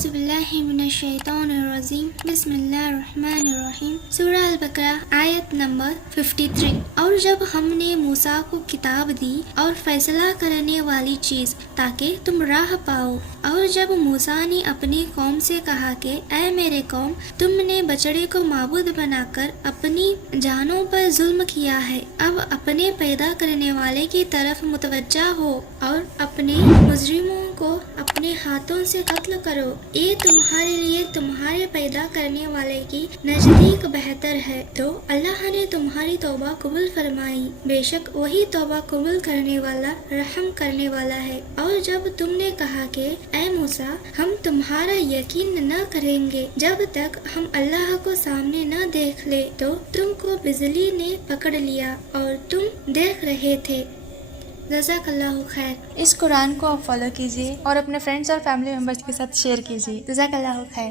اعوذ باللہ من الشیطان الرجیم بسم اللہ الرحمن الرحیم سورہ البقرہ آیت نمبر 53۔ اور جب ہم نے موسیٰ کو کتاب دی اور فیصلہ کرنے والی چیز تاکہ تم راہ پاؤ، اور جب موسیٰ نے اپنی قوم سے کہا کہ اے میرے قوم، تم نے بچڑے کو معبود بنا کر اپنی جانوں پر ظلم کیا ہے، اب اپنے پیدا کرنے والے کی طرف متوجہ ہو اور اپنے مجرموں کو اپنے ہاتھوں سے قتل کرو، یہ تمہارے لیے تمہارے پیدا کرنے والے کی نزدیک بہتر ہے، تو اللہ نے تمہاری توبہ قبول فرمائی، بے شک وہی توبہ قبول کرنے والا رحم کرنے والا ہے۔ اور جب تم نے کہا کہ اے موسیٰ، ہم تمہارا یقین نہ کریں گے جب تک ہم اللہ کو سامنے نہ دیکھ لے، تو تم کو بجلی نے پکڑ لیا اور تم دیکھ رہے تھے۔ جزاک اللہ خیر۔ اس قرآن کو آپ فالو کیجیے اور اپنے فرینڈز اور فیملی ممبرز کے ساتھ شیئر کیجیے۔ جزاک اللہ خیر۔